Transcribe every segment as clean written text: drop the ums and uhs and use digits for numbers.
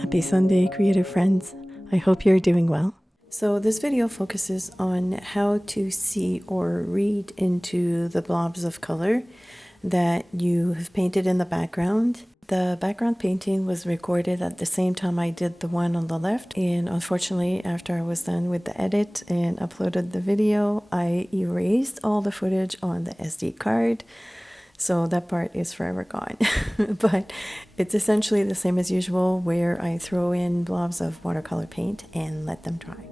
Happy Sunday, creative friends. I hope you're doing well. So this video focuses on how to see or read into the blobs of color that you have painted in the background. The background painting was recorded at the same time I did the one on the left, and unfortunately after I was done with the edit and uploaded the video, I erased all the footage on the SD card. So that part is forever gone. But it's essentially the same as usual, where I throw in blobs of watercolor paint and let them dry.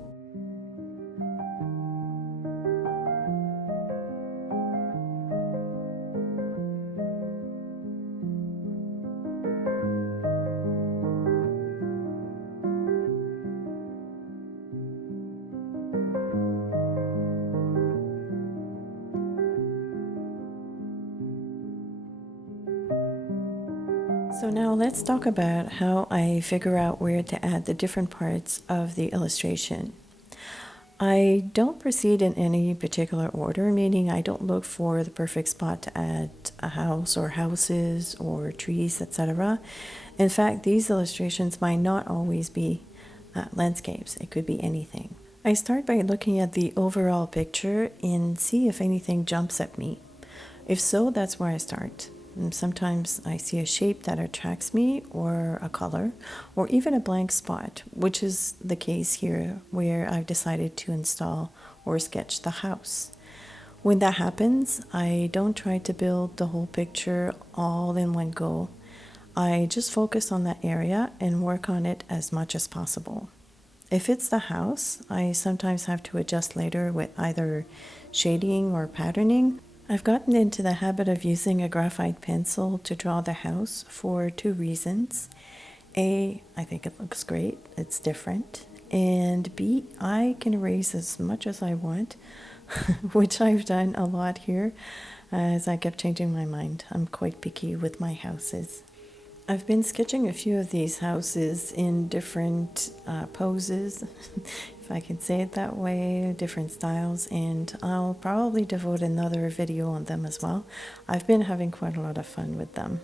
So now let's talk about how I figure out where to add the different parts of the illustration. I don't proceed in any particular order, meaning I don't look for the perfect spot to add a house or houses or trees, etc. In fact, these illustrations might not always be landscapes. It could be anything. I start by looking at the overall picture and see if anything jumps at me. If so, that's where I start. And sometimes I see a shape that attracts me, or a color, or even a blank spot, which is the case here, where I've decided to install or sketch the house. When that happens, I don't try to build the whole picture all in one go. I just focus on that area and work on it as much as possible. If it's the house, I sometimes have to adjust later with either shading or patterning. I've gotten into the habit of using a graphite pencil to draw the house for two reasons. A, I think it looks great, it's different. And B, I can erase as much as I want, which I've done a lot here as I kept changing my mind. I'm quite picky with my houses. I've been sketching a few of these houses in different poses, if I can say it that way, different styles, and I'll probably devote another video on them as well. I've been having quite a lot of fun with them.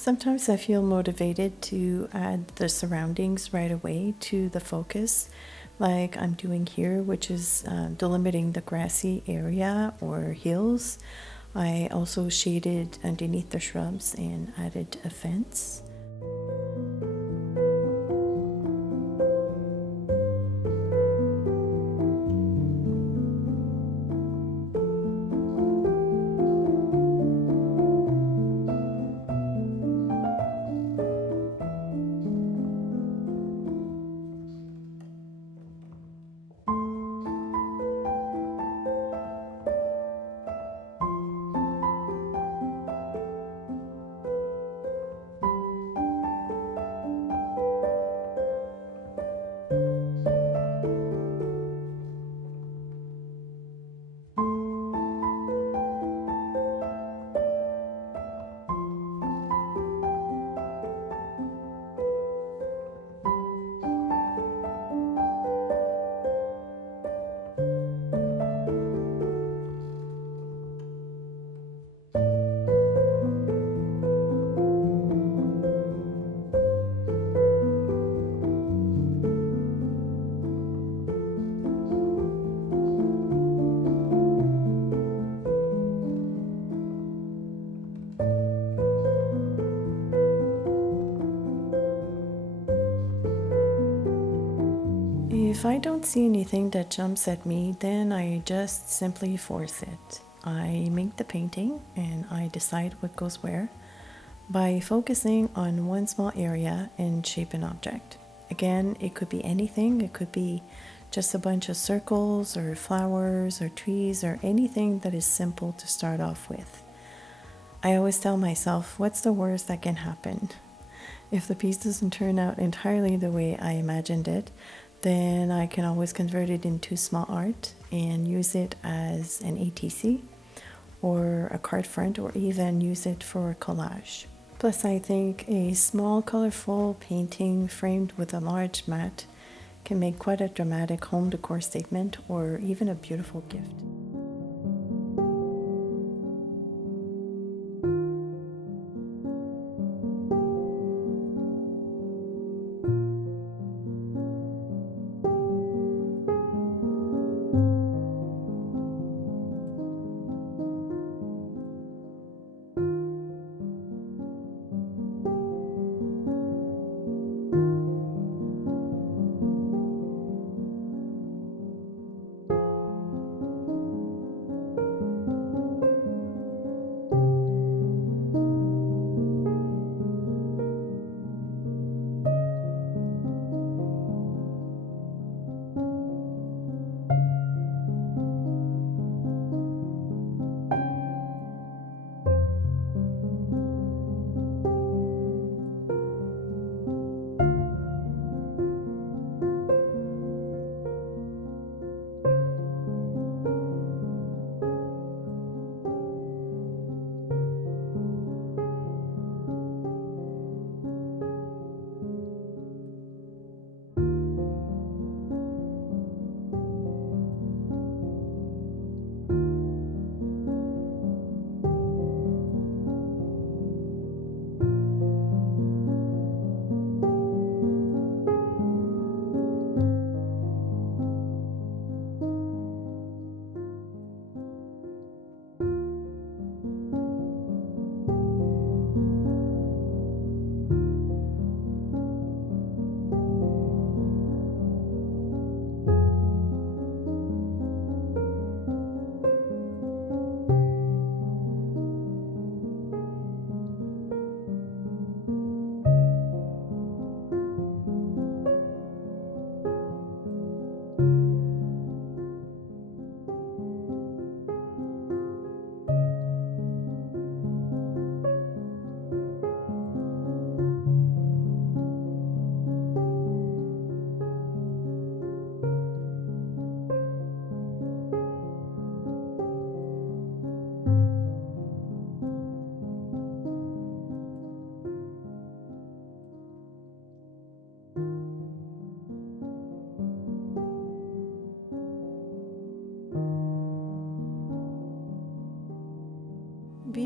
Sometimes I feel motivated to add the surroundings right away to the focus, like I'm doing here, which is delimiting the grassy area or hills. I also shaded underneath the shrubs and added a fence. If I don't see anything that jumps at me, then I just simply force it. I make the painting and I decide what goes where by focusing on one small area and shape an object. Again, it could be anything. It could be just a bunch of circles or flowers or trees or anything that is simple to start off with. I always tell myself, what's the worst that can happen? If the piece doesn't turn out entirely the way I imagined it, then I can always convert it into small art and use it as an ATC or a card front, or even use it for a collage. Plus, I think a small colorful painting framed with a large mat can make quite a dramatic home decor statement or even a beautiful gift.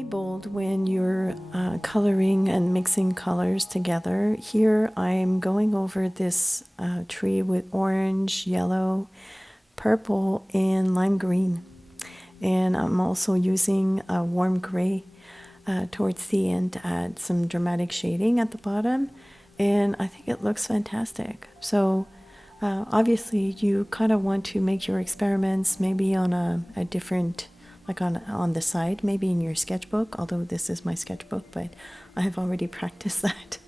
bold when you're coloring and mixing colors together. Here I'm going over this tree with orange, yellow, purple, and lime green. And I'm also using a warm gray towards the end to add some dramatic shading at the bottom. And I think it looks fantastic. So obviously you kind of want to make your experiments maybe on a different, like on the side, maybe in your sketchbook, although this is my sketchbook, but I have already practiced that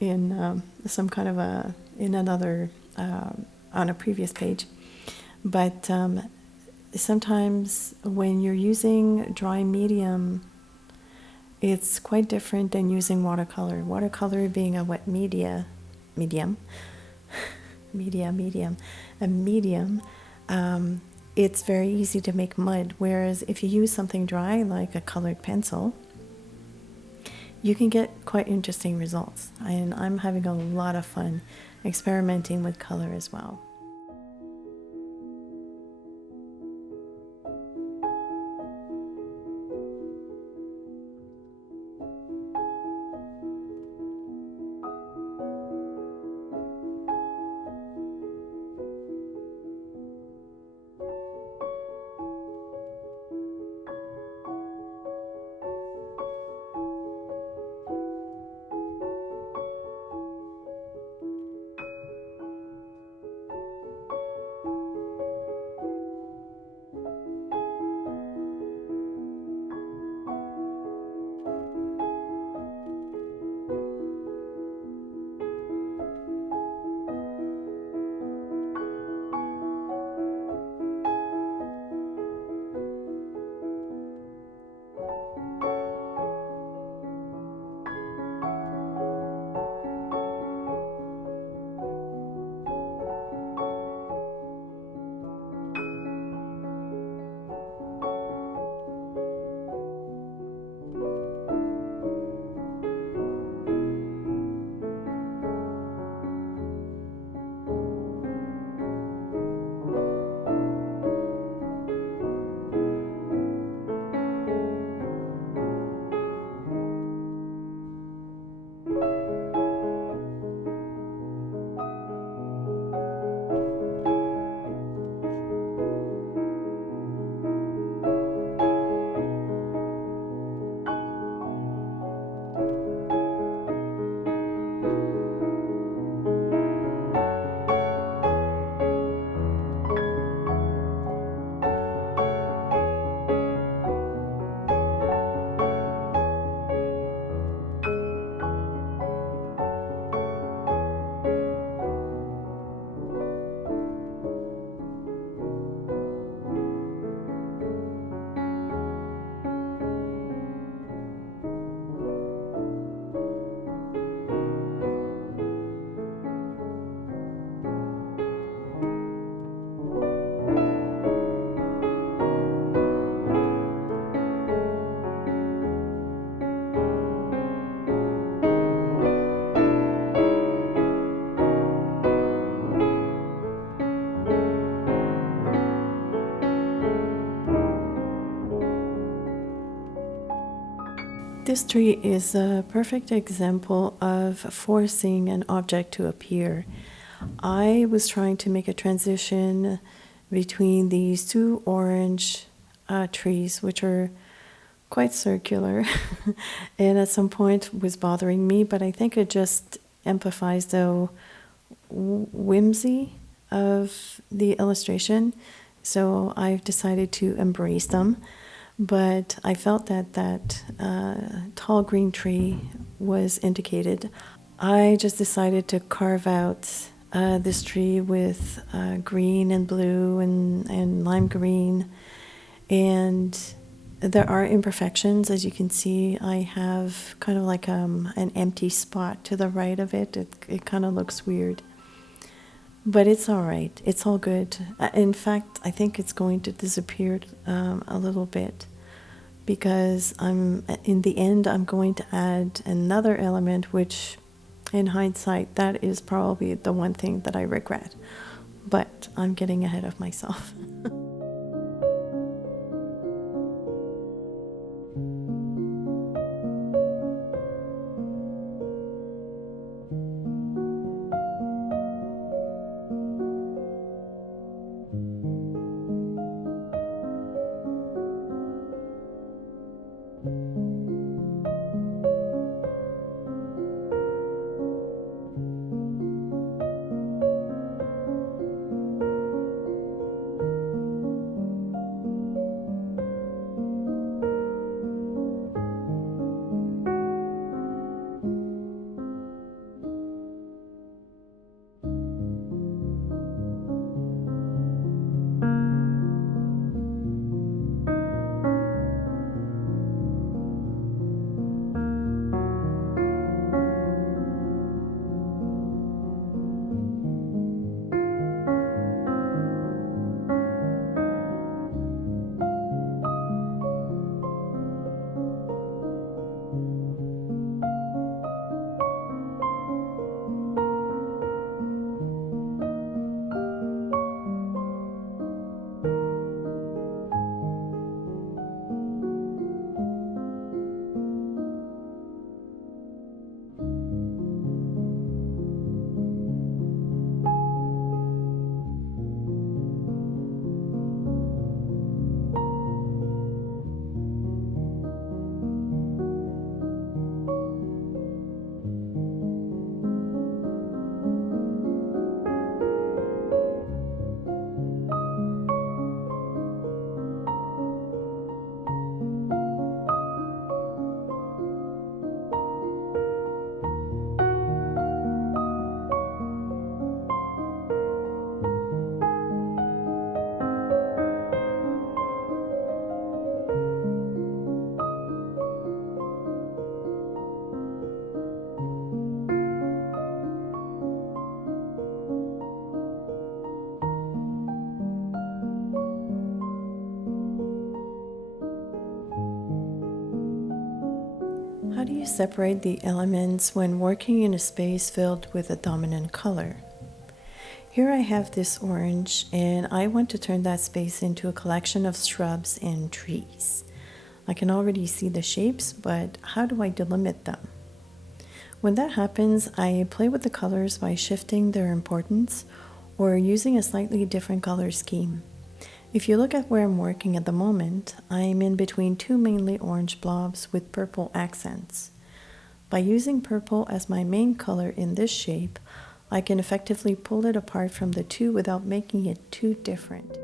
in some kind of in another, on a previous page. But sometimes when you're using dry medium, it's quite different than using watercolor. Watercolor being a wet medium, it's very easy to make mud. Whereas if you use something dry, like a colored pencil, you can get quite interesting results. And I'm having a lot of fun experimenting with color as well. This tree is a perfect example of forcing an object to appear. I was trying to make a transition between these two orange trees, which are quite circular, and at some point was bothering me, but I think it just amplifies the whimsy of the illustration, so I've decided to embrace them. But I felt that that tall green tree was indicated. I just decided to carve out this tree with green and blue and lime green. And there are imperfections. As you can see, I have kind of like an empty spot to the right of it. It kind of looks weird. But it's all right. It's all good. In fact, I think it's going to disappear a little bit, because in the end, I'm going to add another element, which in hindsight, that is probably the one thing that I regret. But I'm getting ahead of myself. How do you separate the elements when working in a space filled with a dominant color? Here I have this orange, and I want to turn that space into a collection of shrubs and trees. I can already see the shapes, but how do I delimit them? When that happens, I play with the colors by shifting their importance or using a slightly different color scheme. If you look at where I'm working at the moment, I'm in between two mainly orange blobs with purple accents. By using purple as my main color in this shape, I can effectively pull it apart from the two without making it too different.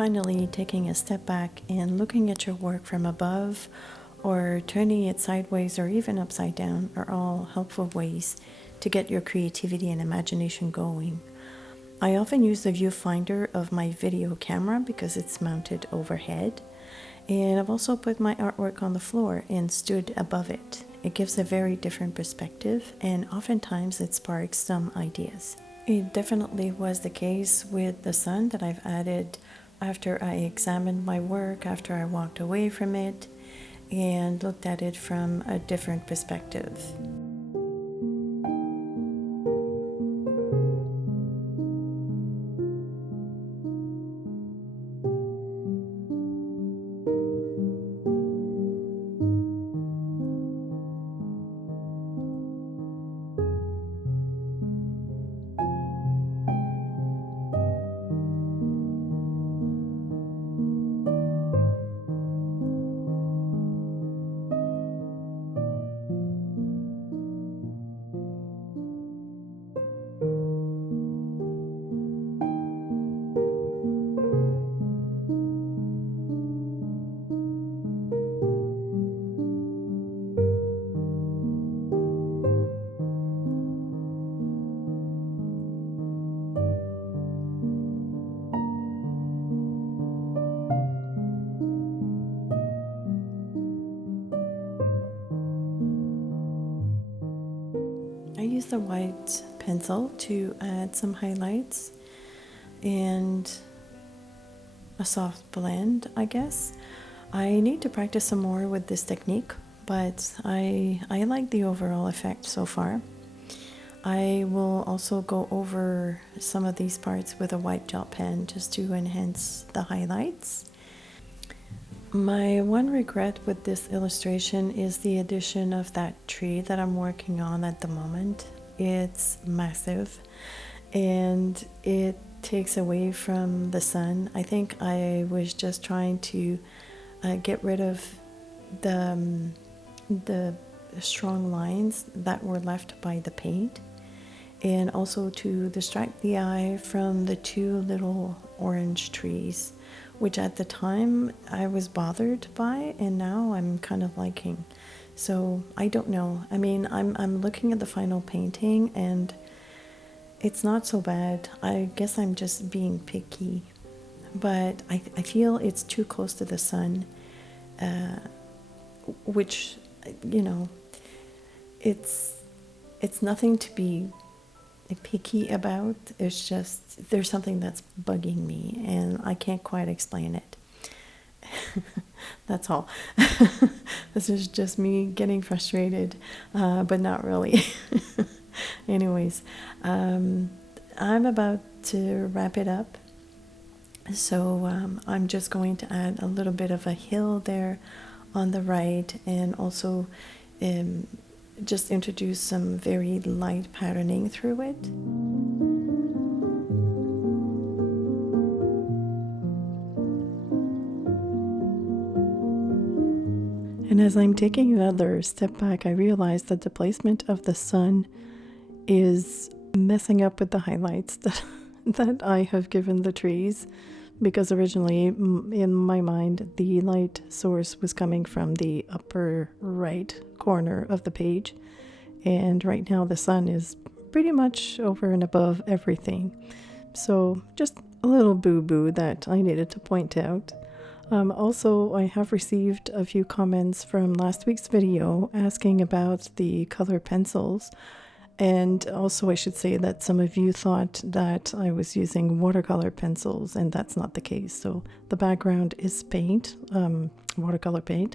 finally taking a step back and looking at your work from above or turning it sideways or even upside down are all helpful ways to get your creativity and imagination going. I often use the viewfinder of my video camera because it's mounted overhead, and I've also put my artwork on the floor and stood above it. It gives a very different perspective, and oftentimes it sparks some ideas. It definitely was the case with the sun that I've added after I examined my work, after I walked away from it and looked at it from a different perspective. I use the white pencil to add some highlights and a soft blend, I guess. I need to practice some more with this technique, but I like the overall effect so far. I will also go over some of these parts with a white gel pen just to enhance the highlights. My one regret with this illustration is the addition of that tree that I'm working on at the moment. It's massive and it takes away from the sun. I think I was just trying to get rid of the strong lines that were left by the paint, and also to distract the eye from the two little orange trees, which at the time I was bothered by and now I'm kind of liking. So I don't know. I mean, I'm looking at the final painting and it's not so bad. I guess I'm just being picky, but I feel it's too close to the sun, which, you know, it's nothing to be picky about. It's just there's something that's bugging me and I can't quite explain it. That's all. This is just me getting frustrated, but not really. Anyways, I'm about to wrap it up, so I'm just going to add a little bit of a hill there on the right, and also just introduce some very light patterning through it. And as I'm taking another step back, I realize that the placement of the sun is messing up with the highlights that I have given the trees, because originally in my mind the light source was coming from the upper right corner of the page, and right now the sun is pretty much over and above everything. So just a little boo-boo that I needed to point out. Also, I have received a few comments from last week's video asking about the color pencils, and also I should say that some of you thought that I was using watercolor pencils, and that's not the case. So the background is paint, watercolor paint,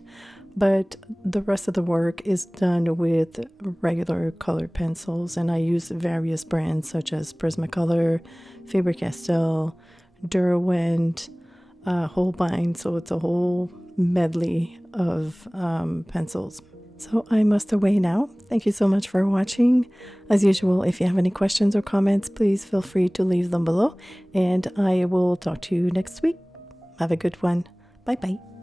but the rest of the work is done with regular color pencils, and I use various brands such as Prismacolor, Faber-Castell, Derwent, Holbein, so it's a whole medley of pencils. So I must away now. Thank you so much for watching. As usual, if you have any questions or comments, please feel free to leave them below, and I will talk to you next week. Have a good one. Bye bye.